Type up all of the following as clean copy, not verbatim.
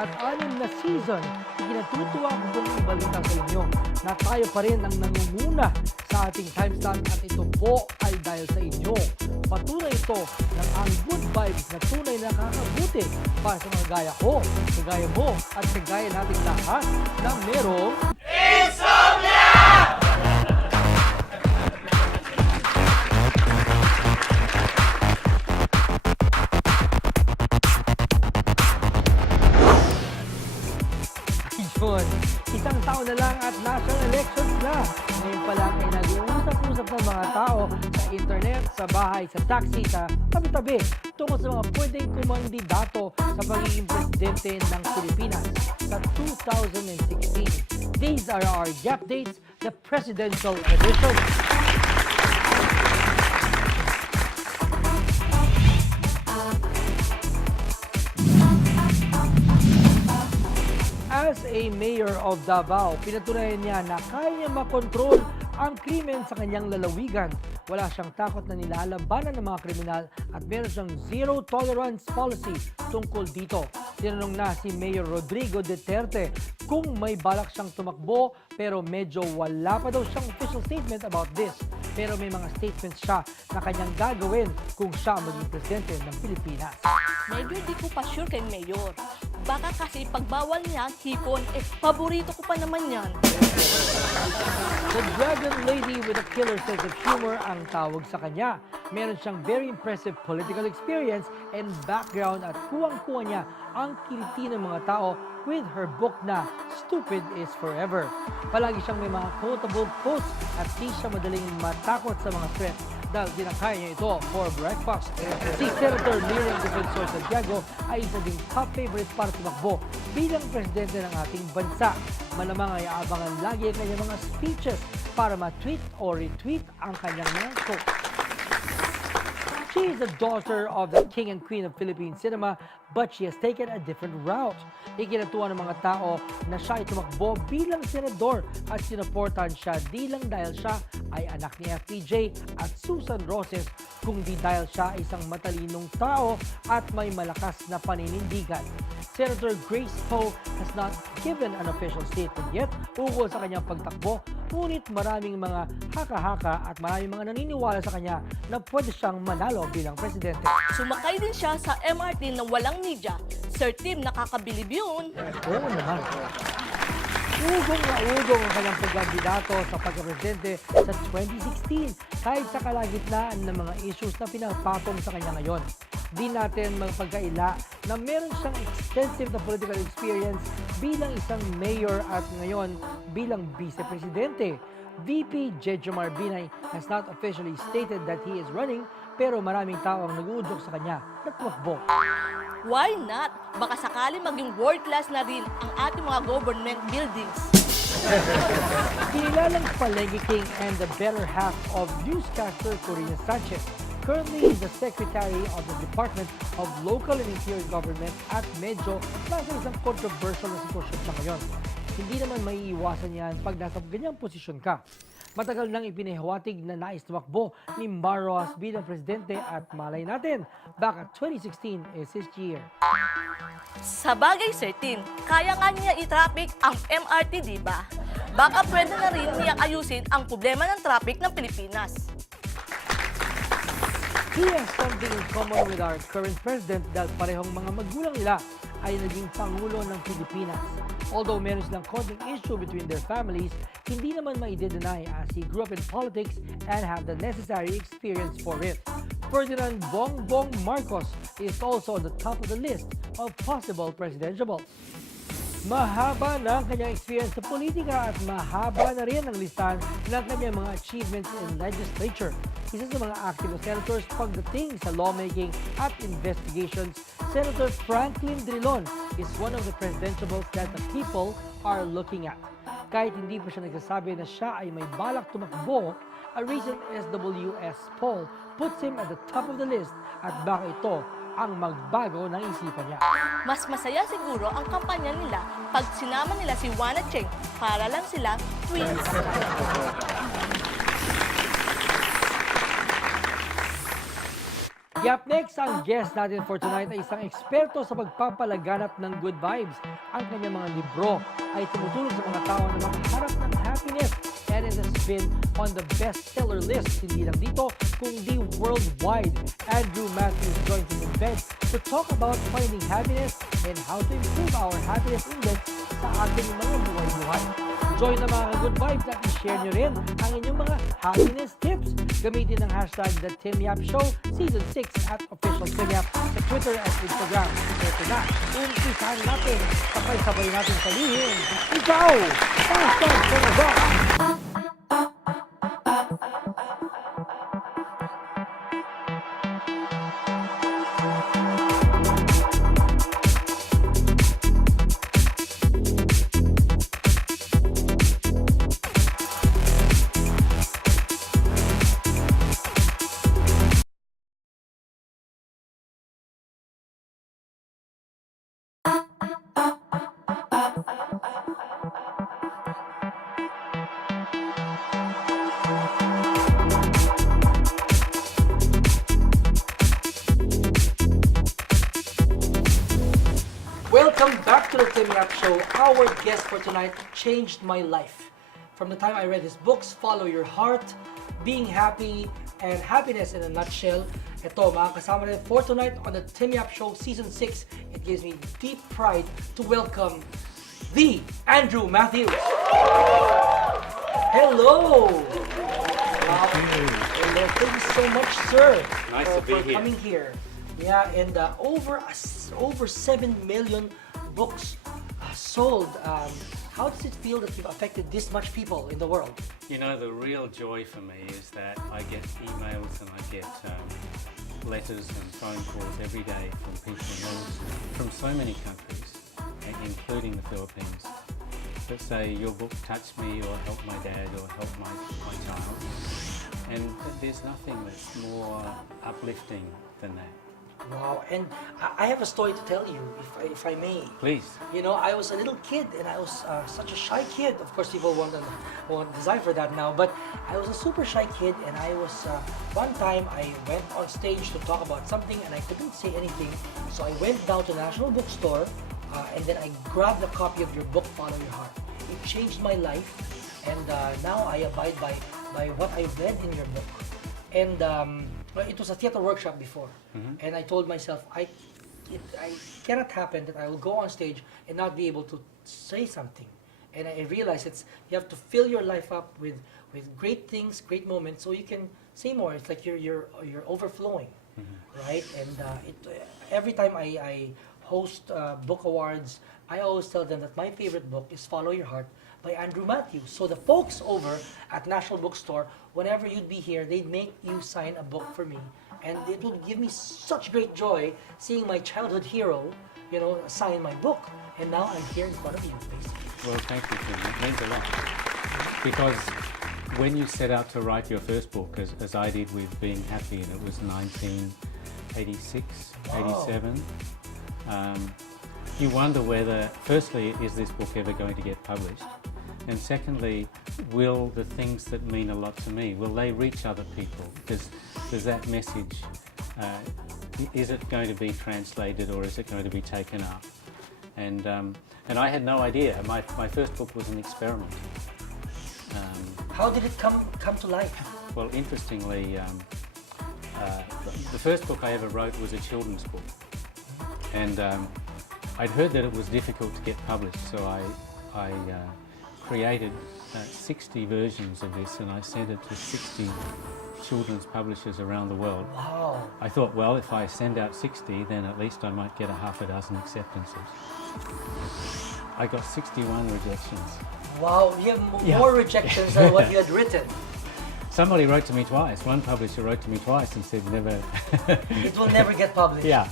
at 6 na season, ikinatutuwa kong ibalita sa inyo na tayo pa rin ang nangunguna sa ating time slot at ito po ay dahil sa inyo. Patunay ito ng ang good vibes na tunay na nakakabuti para sa mga gaya ko, kagaya mo at kagaya natin lahat na merong yun. Isang taon na lang at national elections na. Ngayon pa lang ay nag-uusap-usap ng mga tao sa internet, sa bahay, sa taxi, sa tabi-tabi tungkol sa mga pwedeng kumandidato sa pagiging presidente ng Pilipinas sa 2016. These are our gap dates, the presidential edition. As a mayor of Davao, pinatunayan niya na kaya niya makontrol ang krimen sa kanyang lalawigan. Wala siyang takot na nilalabanan ng mga kriminal at meron siyang zero tolerance policy tungkol dito. Tinanong na si Mayor Rodrigo Duterte kung may balak siyang tumakbo pero medyo wala pa daw siyang official statement about this. Pero may mga statements siya na kanyang gagawin kung siya maging presidente ng Pilipinas. Medyo di ko pa sure kay Mayor. Baka kasi pagbawal niya, hipon, paborito ko pa naman yan. The Dragon Lady with a killer sense of humor ang tawag sa kanya. Meron siyang very impressive political experience and background at kuwang-kuwa niya ang kiliti ng mga tao with her book na Stupid is Forever. Palagi siyang may mga quotable quotes at di siya madaling matakot sa mga threat dahil dinakaya niya ito for breakfast. Si Senator Miriam Defensor Santiago ay isa ding top favorite para tumakbo bilang presidente ng ating bansa. Malamang ay aabangan lagi ang kanyang mga speeches para ma-tweet o retweet ang kanyang mga quotes. She is the daughter of the King and Queen of Philippine cinema, but she has taken a different route. Ikinatuwa ng mga tao na siya ay tumakbo bilang senador at sinuportahan siya di lang dahil siya ay anak ni FPJ at Susan Roses, kundi dahil siya ay isang matalinong tao at may malakas na paninindigan. Senator Grace Poe has not given an official statement yet ukol sa kanyang pagtakbo, ngunit maraming mga haka-haka at maraming mga naniniwala sa kanya na pwede siyang manalo bilang presidente. Sumakay din siya sa MRT na walang media. Sir Tim, nakakabilib yun. Oo naman. Ugong na ugong ang kanyang pagkandidato sa pagkapresidente sa 2016 kahit sa kalagitnaan ng mga issues na pinapatong sa kanya ngayon. Di natin magpagkaila na meron siyang extensive na political experience bilang isang mayor at ngayon bilang vice-presidente. VP Jejomar Binay has not officially stated that he is running pero maraming tao ang nag-uudyok sa kanya na tumakbo. Why not? Baka sakali maging world class na rin ang ating mga government buildings. Kinilalang Palengke King and the better half of newscaster Corina Sanchez. Currently, the Secretary of the Department of Local and Interior Government at medyo nasa isang controversial na sitwasyon siya ngayon. Hindi naman maiiwasan yan pag nasa ganyang posisyon ka. Matagal nang ipinahiwatig na nais tumakbo ni Marcos bilang presidente at malay natin, baka 2016 is his year. Sa bagay, Sir Tim, kaya nga niya i-traffic ang MRT, di ba? Baka pwede na rin niya ayusin ang problema ng traffic ng Pilipinas. He has something in common with our current president dahil parehong mga magulang nila ay naging Pangulo ng Pilipinas. Although meron silang konting issue between their families, hindi naman mai-deny as he grew up in politics and have the necessary experience for it. Ferdinand Bongbong Marcos is also on the top of the list of possible presidentiables. Mahaba na ang kanyang experience sa politika at mahaba na rin ang listahan ng kanyang mga achievements in legislature. Isa sa mga active senators pagdating sa lawmaking at investigations, Senator Franklin Drilon is one of the presidentiables that the people are looking at. Kahit hindi pa siya nagsasabi na siya ay may balak tumakbo, a recent SWS poll puts him at the top of the list at baka ito ang magbago ng isipan niya. Mas masaya siguro ang kampanya nila pag sinama nila si Juana Cheng para lang sila twins. Yap, next, ang guest natin for tonight ay isang eksperto sa pagpapalaganap ng good vibes. Ang kanyang mga libro ay tumutulong sa mga tao na makaharap ng happiness, and it has been on the bestseller list, hindi lang dito, kundi worldwide. Andrew Matthews joins us in bed to talk about finding happiness and how to improve our happiness index sa ating mga buhay-buhay. Join na mga good vibes at i-share nyo rin ang inyong mga happiness tips. Gamitin ang hashtag The Tim Yap Show Season 6 at Official Tim Yap sa Twitter at Instagram. Ito na, umpisahan natin, sabay-sabay natin sabihin, ikaw, hashtag Tim Yap. Welcome back to the Tim Yap Show. Our guest for tonight changed my life. From the time I read his books, Follow Your Heart, Being Happy, and Happiness in a Nutshell. Ito, mga kasama rin for tonight on the Tim Yap Show Season 6. It gives me deep pride to welcome the Andrew Matthews. Hello! Wow. Hello. Thank you so much, sir, Nice to be for here. coming here. Yeah, and over 7 million books sold. How does it feel that you've affected this much people in the world? You know, the real joy for me is that I get emails and I get letters and phone calls every day from people from so many countries, including the Philippines, that say your book touched me or helped my dad or helped my child. And there's nothing that's more uplifting than that. Wow, and I have a story to tell you, if I may. Please. You know, I was a little kid, and I was such a shy kid. Of course, people won't decipher that now, but I was a super shy kid, and I was, one time I went on stage to talk about something, and I couldn't say anything, so I went down to the National Bookstore, and then I grabbed a copy of your book, Follow Your Heart. It changed my life, and now I abide by what I read in your book. And it was a theater workshop before, and I told myself, I cannot happen that I will go on stage and not be able to say something. And I realized you have to fill your life up with great things, great moments, so you can say more. It's like you're overflowing, right? And every time I host book awards, I always tell them that my favorite book is Follow Your Heart by Andrew Matthews. So the folks over at National Bookstore, whenever you'd be here, they'd make you sign a book for me. And it would give me such great joy seeing my childhood hero, you know, sign my book. And now I'm here in front of you, basically. Well, thank you, Tim. It means a lot. Because when you set out to write your first book, as I did with Being Happy, and it was 1986, Wow. 87, you wonder whether, firstly, is this book ever going to get published? And secondly, will the things that mean a lot to me, will they reach other people? Does that message, is it going to be translated or is it going to be taken up? And I had no idea. My first book was an experiment. How did it come to life? Well, interestingly, the first book I ever wrote was a children's book. And I'd heard that it was difficult to get published, so I created 60 versions of this, and I sent it to 60 children's publishers around the world. Wow. I thought, well, if I send out 60, then at least I might get a half a dozen acceptances. I got 61 rejections. Wow, you have more rejections than what you had written. Somebody wrote to me twice. One publisher wrote to me twice and said, never. It will never get published. Yeah.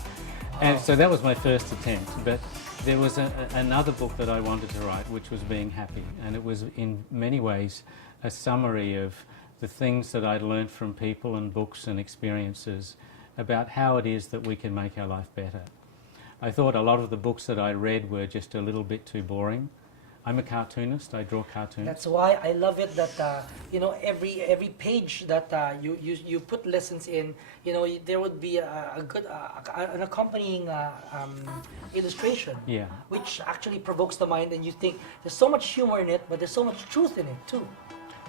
And so that was my first attempt. But there was another book that I wanted to write, which was Being Happy. And it was in many ways a summary of the things that I'd learned from people and books and experiences about how it is that we can make our life better. I thought a lot of the books that I read were just a little bit too boring. I'm a cartoonist. I draw cartoons. That's why I love it that you know, every page that you put lessons in, you know, there would be a good an accompanying illustration, Yeah. which actually provokes the mind, and you think there's so much humor in it, but there's so much truth in it too.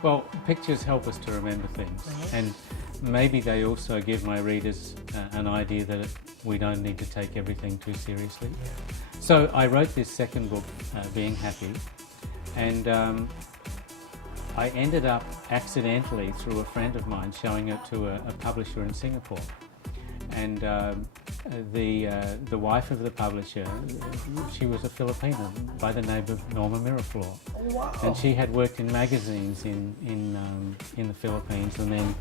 Well, pictures help us to remember things, and maybe they also give my readers an idea that we don't need to take everything too seriously. So I wrote this second book, Being Happy, and I ended up accidentally, through a friend of mine, showing it to a publisher in Singapore. And the wife of the publisher, she was a Filipina by the name of Norma Miraflor. Oh, wow. And she had worked in magazines in the Philippines, and then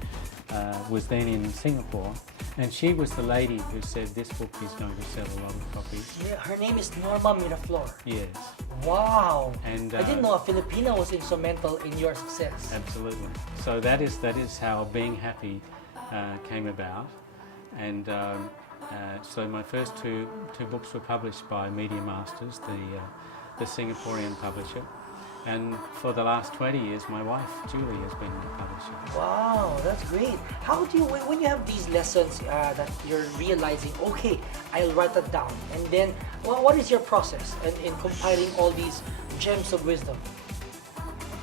was then in Singapore. And she was the lady who said this book is going to sell a lot of copies. Yeah, her name is Norma Miraflor. Yes, Wow. And, I didn't know a Filipina was instrumental in your success. absolutely. So that is how Being Happy came about. And so my first two books were published by Media Masters, the Singaporean publisher. And for the last 20 years, my wife, Julie, has been the publisher. Wow, that's great. How do you, when you have these lessons that you're realizing, okay, I'll write that down, and then what is your process in compiling all these gems of wisdom?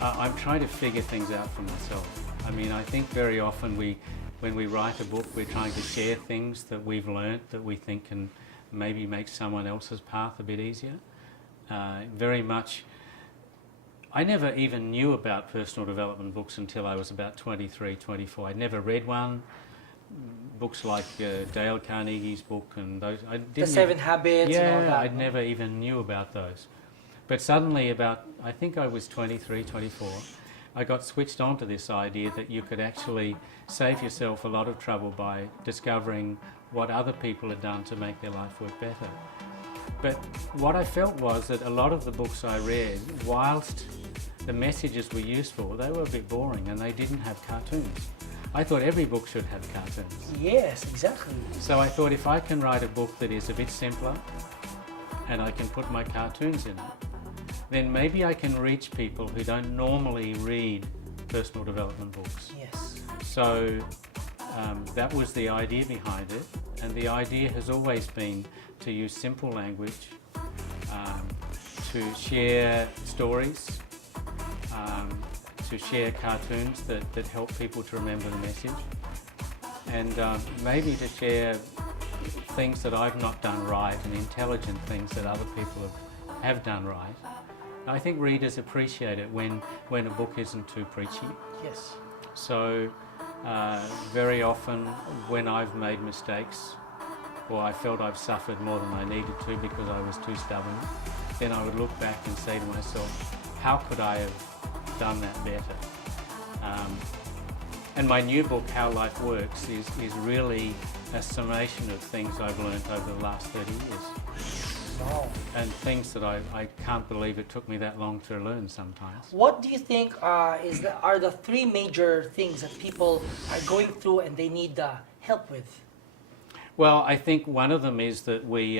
I'm trying to figure things out for myself. I mean, I think very often when we write a book, we're trying to share things that we've learnt that we think can maybe make someone else's path a bit easier. Very much, I never even knew about personal development books until I was about 23, 24. I'd never read one. Books like Dale Carnegie's book and those. I didn't The 7 Habits and all Yeah, that. I never even knew about those. But suddenly I think I was 23, 24, I got switched on to this idea that you could actually save yourself a lot of trouble by discovering what other people had done to make their life work better. But what I felt was that a lot of the books I read, whilst the messages were useful, they were a bit boring and they didn't have cartoons. I thought every book should have cartoons. Yes, exactly. So I thought if I can write a book that is a bit simpler and I can put my cartoons in it, then maybe I can reach people who don't normally read personal development books. Yes. So that was the idea behind it, and the idea has always been to use simple language, to share stories, to share cartoons that help people to remember the message, and maybe to share things that I've not done right and intelligent things that other people have done right. I think readers appreciate it when a book isn't too preachy. Yes. So very often when I've made mistakes or I felt I've suffered more than I needed to because I was too stubborn, then I would look back and say to myself, how could I have done that better? And my new book, How Life Works, is really a summation of things I've learned over the last 30 years. Wow. And things that I can't believe it took me that long to learn sometimes. What do you think are the 3 major things that people are going through and they need help with? Well, I think one of them is that we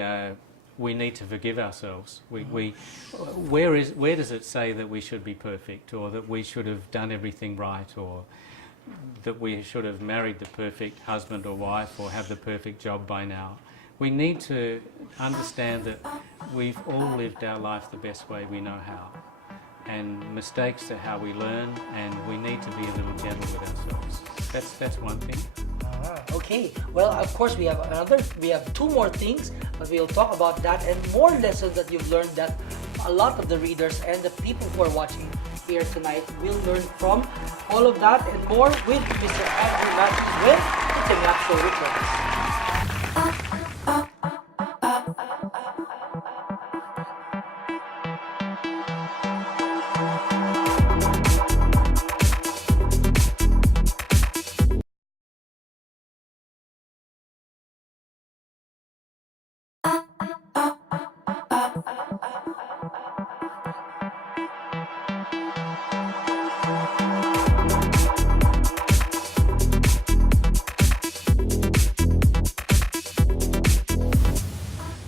need to forgive ourselves. Where does it say that we should be perfect, or that we should have done everything right, or that we should have married the perfect husband or wife, or have the perfect job by now? We need to understand that we've all lived our life the best way we know how, and mistakes are how we learn, and we need to be a little gentle with ourselves. That's one thing. Okay. Well, of course, we have 2 more things, but we'll talk about that and more lessons that you've learned that a lot of the readers and the people who are watching here tonight will learn from. All of that and more with Mr. Andrew Matthews with the Tim Yap Show Returns.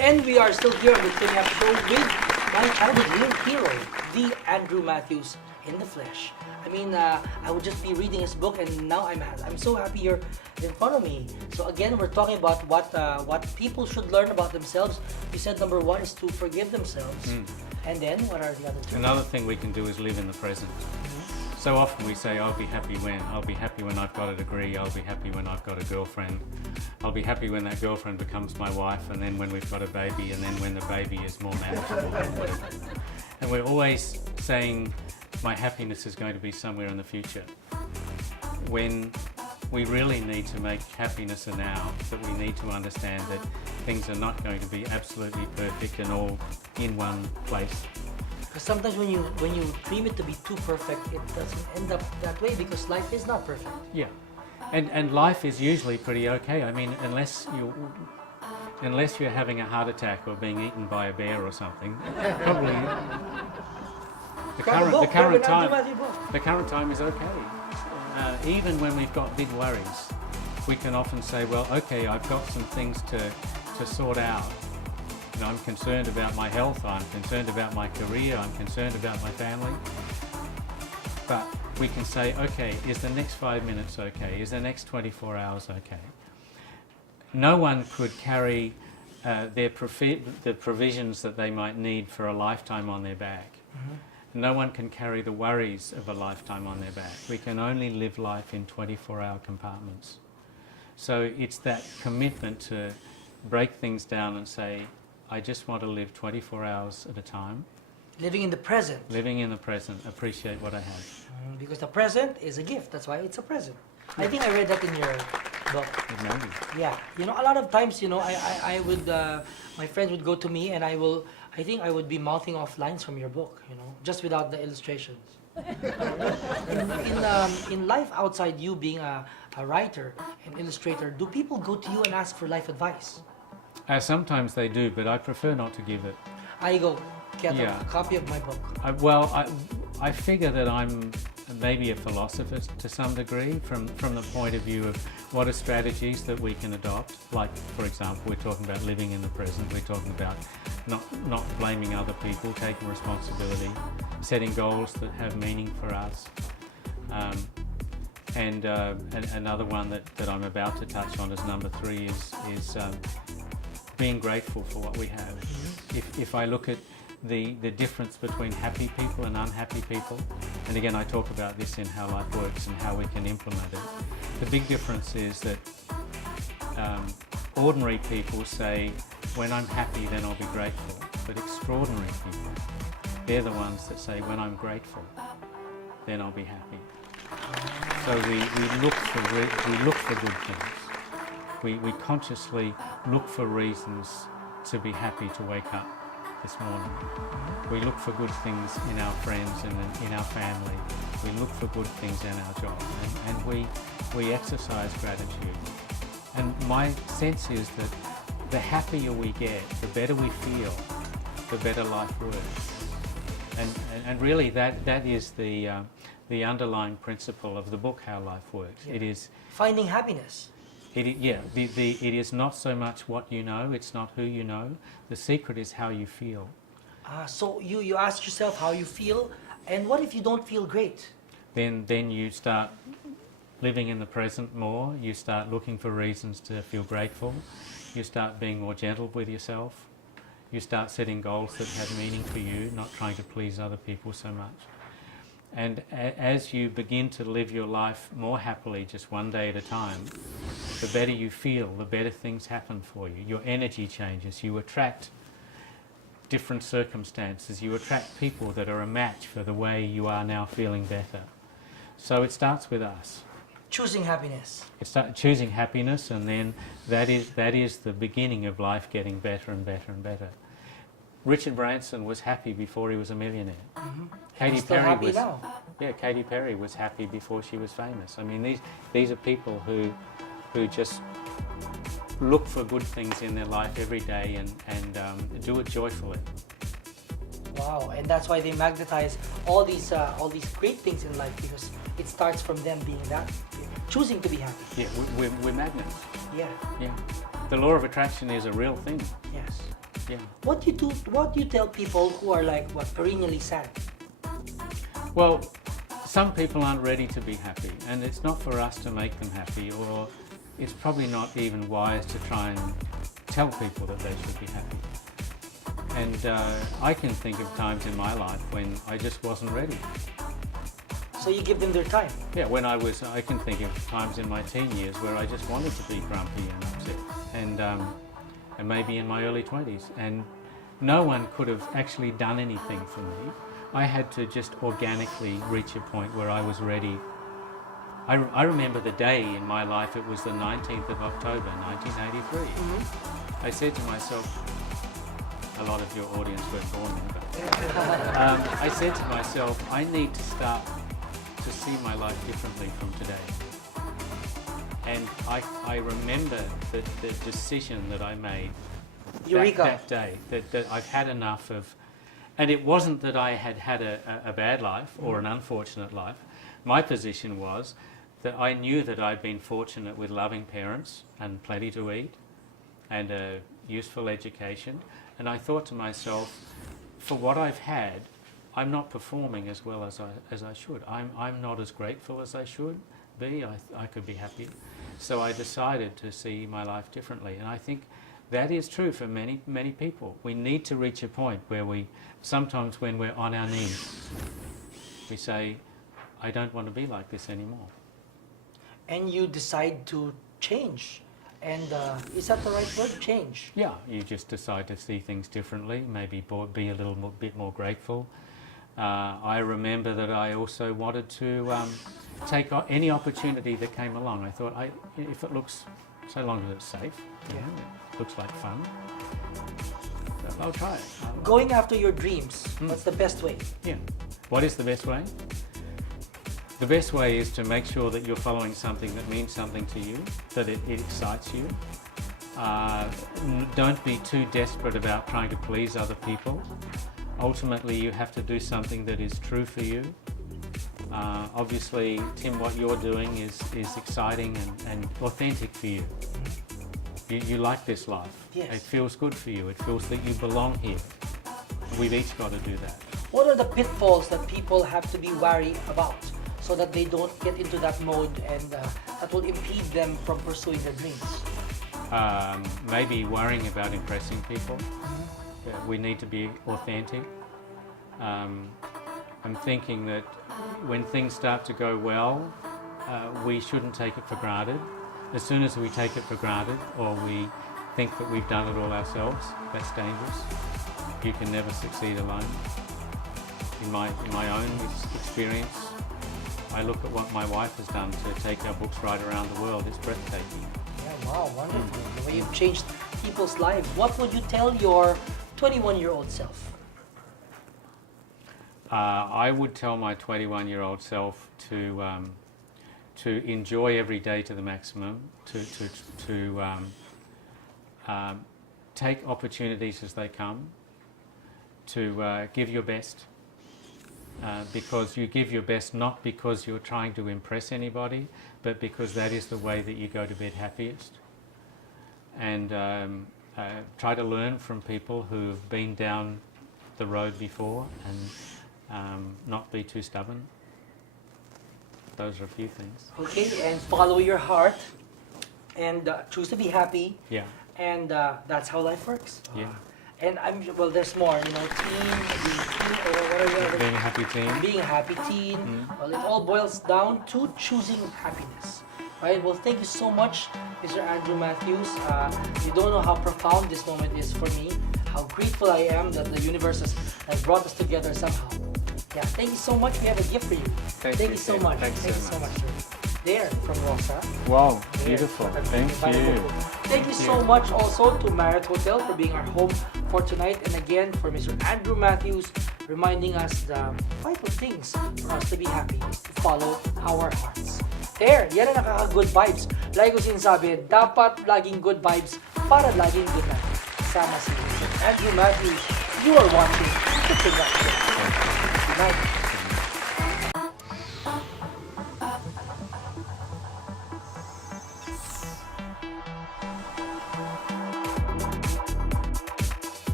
And we are still here on the Tim Yap Show with my childhood hero, the Andrew Matthews in the flesh. I mean, I would just be reading his book, and now I'm so happy you're in front of me. So again, we're talking about what people should learn about themselves. You said number one is to forgive themselves, and then what are the other two? Another thing we can do is live in the present. So often we say, I'll be happy when I've got a degree, I'll be happy when I've got a girlfriend, I'll be happy when that girlfriend becomes my wife, and then when we've got a baby, and then when the baby is more manageable. And we're always saying, my happiness is going to be somewhere in the future. When we really need to make happiness a now, that we need to understand that things are not going to be absolutely perfect and all in one place. Because sometimes when you dream it to be too perfect, it doesn't end up that way because life is not perfect. Yeah, and life is usually pretty okay. I mean, unless you're having a heart attack or being eaten by a bear or something, probably the current time is okay. Even when we've got big worries, we can often say, well, okay, I've got some things to sort out. You know, I'm concerned about my health, I'm concerned about my career, I'm concerned about my family. But we can say, okay, is the next 5 minutes okay? Is the next 24 hours okay? No one could carry the provisions that they might need for a lifetime on their back. No one can carry the worries of a lifetime on their back. We can only live life in 24-hour compartments. So it's that commitment to break things down and say, I just want to live 24 hours at a time. Living in the present. Living in the present, appreciate what I have. Because the present is a gift, that's why it's a present. I think I read that in your book. Maybe. Yeah, you know, a lot of times, you know, I would, my friends would go to me and I think I would be mouthing off lines from your book, you know, just without the illustrations. in life outside you being a writer and illustrator, do people go to you and ask for life advice? Sometimes they do, but I prefer not to give it. I go get a copy of my book. I figure that I'm maybe a philosopher to some degree from the point of view of what are strategies that we can adopt. Like, for example, we're talking about living in the present, we're talking about not blaming other people, taking responsibility, setting goals that have meaning for us. And another one that I'm about to touch on as number 3 is being grateful for what we have. If I look at the difference between happy people and unhappy people, and again I talk about this in How Life Works and how we can implement it, the big difference is that ordinary people say, when I'm happy then I'll be grateful, but extraordinary people, they're the ones that say, when I'm grateful then I'll be happy. So we look for good things. We consciously look for reasons to be happy to wake up this morning. We look for good things in our friends and in our family. We look for good things in our job, and we exercise gratitude. And my sense is that the happier we get, the better we feel, the better life works. And really that is the underlying principle of the book How Life Works. Yeah. It is finding happiness. It is not so much what you know, it's not who you know. The secret is how you feel. So you ask yourself how you feel, and what if you don't feel great? Then you start living in the present more, you start looking for reasons to feel grateful, you start being more gentle with yourself, you start setting goals that have meaning for you, not trying to please other people so much. And as you begin to live your life more happily, just one day at a time, the better you feel, the better things happen for you. Your energy changes, you attract different circumstances, you attract people that are a match for the way you are now feeling better. So it starts with us. Choosing happiness. It's choosing happiness, and then that is the beginning of life getting better and better and better. Richard Branson was happy before he was a millionaire. Katy Perry was happy before she was famous. I mean, these are people who just look for good things in their life every day and do it joyfully. Wow, and that's why they magnetize all these great things in life, because it starts from them being that, choosing to be happy. Yeah, we're magnets. Yeah. Yeah. The law of attraction is a real thing. Yes. Yeah. What do you tell people who are like perennially sad? Well, some people aren't ready to be happy, and it's not for us to make them happy, or it's probably not even wise to try and tell people that they should be happy. And I can think of times in my life when I just wasn't ready. So you give them their time. Yeah, I can think of times in my teen years where I just wanted to be grumpy and upset, and maybe in my early 20s, and no one could have actually done anything for me. I had to just organically reach a point where I was ready. I remember the day in my life, it was the 19th of October, 1983. Mm-hmm. I said to myself, a lot of your audience weren't born then, but I said to myself, I need to start to see my life differently from today. And I remember the decision that I made that day, that I've had enough of. And it wasn't that I had had a bad life or an unfortunate life. My position was that I knew that I'd been fortunate with loving parents and plenty to eat and a useful education. And I thought to myself, for what I've had, I'm not performing as well as I should. I'm not as grateful as I should be. I could be happier. So I decided to see my life differently. And I think that is true for many, many people. We need to reach a point where sometimes when we're on our knees, we say, I don't want to be like this anymore. And you decide to change. And is that the right word, change? Yeah, you just decide to see things differently, maybe be a little bit more grateful. I remember that I also wanted to take any opportunity that came along. I thought, if it looks, so long as it's safe, it looks like fun, I'll try it. Going after your dreams, what's the best way? Yeah. What is the best way? The best way is to make sure that you're following something that means something to you, that it excites you. Don't be too desperate about trying to please other people. Ultimately, you have to do something that is true for you. Obviously, Tim, what you're doing is exciting and authentic for you. You like this life. Yes. It feels good for you. It feels that you belong here. We've each got to do that. What are the pitfalls that people have to be wary about so that they don't get into that mode and that will impede them from pursuing their dreams? Maybe worrying about impressing people. We need to be authentic. I'm thinking that when things start to go well, we shouldn't take it for granted. As soon as we take it for granted or we think that we've done it all ourselves, that's dangerous. You can never succeed alone. In my own experience, I look at what my wife has done to take our books right around the world. It's breathtaking. Yeah, wow, wonderful. The way you've changed people's lives. What would you tell your 21-year-old self? I would tell my 21-year-old self to enjoy every day to the maximum, to take opportunities as they come, to give your best, because you give your best not because you're trying to impress anybody, but because that is the way that you go to bed happiest. And try to learn from people who've been down the road before and not be too stubborn. Those are a few things. Okay, and follow your heart and choose to be happy. Yeah. And that's how life works. Yeah. And well, there's more, being Being a happy teen. Being a happy teen. Well, it all boils down to choosing happiness. Right? Well, thank you so much, Mr. Andrew Matthews. You don't know how profound this moment is for me, how grateful I am that the universe has brought us together somehow. Yeah, thank you so much. We have a gift for you. Thank you so much. Thank you so much. Sir. There, from Rosa. Wow, There. beautiful. Thank you. Thank you so much also to Marriott Hotel for being our home for tonight. And again, for Mr. Andrew Matthews, reminding us the vital things for us to be happy, to follow our hearts. There, yan ang nakaka-good vibes. Like ko sinasabi, dapat laging good vibes para laging good night. Sama si Mr. Andrew Matthews. You are watching the Good Night. Good night.